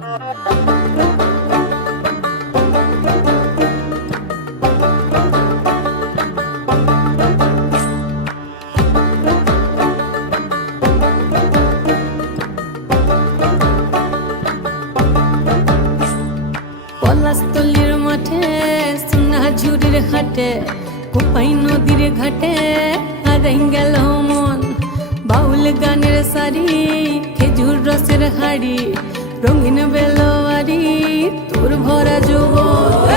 পলাশতলির মাঠে সোনাঝুরির হাটে কোপাই নদীর ঘাটে হারাই গেল মন। বাউল গানের শাড়ি খেজুর রসের হাড়ি রঙিন বেলোয়ারি তোর ভরা যৌবন।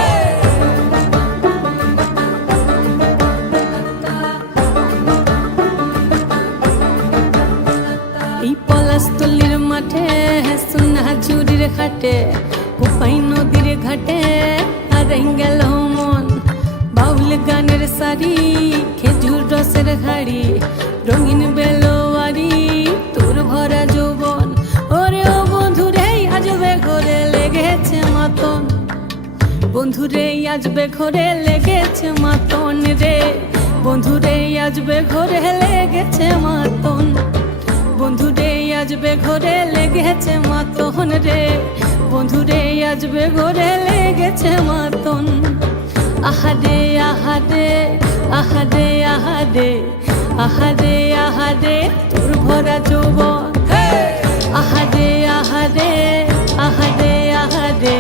এই পলাশতলির মাঠে সোনাঝুরির হাটে কোপাই নদীর ঘাটে হারাই গেল মন। বাউল গানের শাড়ি খেজুর রসের হাড়ি রঙিন বেলোয়ারি তোর ভরা যৌবন। ওরে ও বন্ধুরে আজবে ঘরে লেগেছে মাতন, বন্ধুরে আজবে ঘরে লেগেছে মাতন রে, বন্ধুরে আজবে ঘরে লেগেছে মাতন, বন্ধুরে আজবে ঘরে লেগেছে মাতন রে, বন্ধুরে আজবে ঘরে লেগেছে মাতন। আহারে আহারে আহারে আহারে আহারে আহারে তোর ভরা যৌবন। আহারে আহারে আহারে আহারে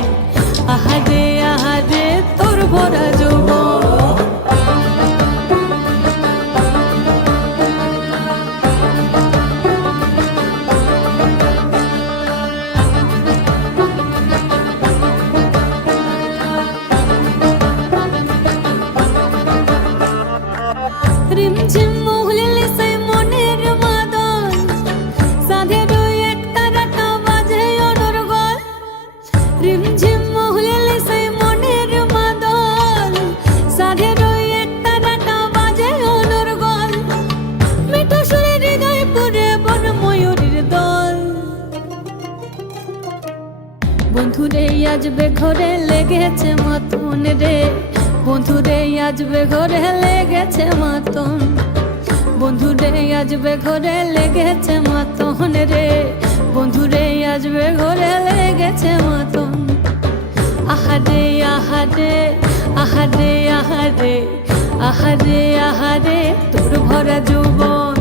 আহারে আহারে তোর ভরা যৌবন। রিমঝিম মহুলিলে সেই মনের মাদন, সাধের এক তারাটা বাজে অনর্গল। রিমঝিম মহুলিলে সেই মনের মাদন, সাধের এক তারাটা বাজে অনর্গল। মিঠো সুরে হৃদয় পুরে বন ময়ূরীর দল। বন্ধুরে আজবে ঘরে লেগেছে মাতন রে, বন্ধুরে আজবে ঘরে লেগেছে মাতন, বন্ধুরে আজবে ঘরে লেগেছে মাতন রে, বন্ধুরে আজবে ঘরে লেগেছে মাতন। আহারে আহারে আহারে আহারে আহারে আহারে তোর ভরা যৌবন।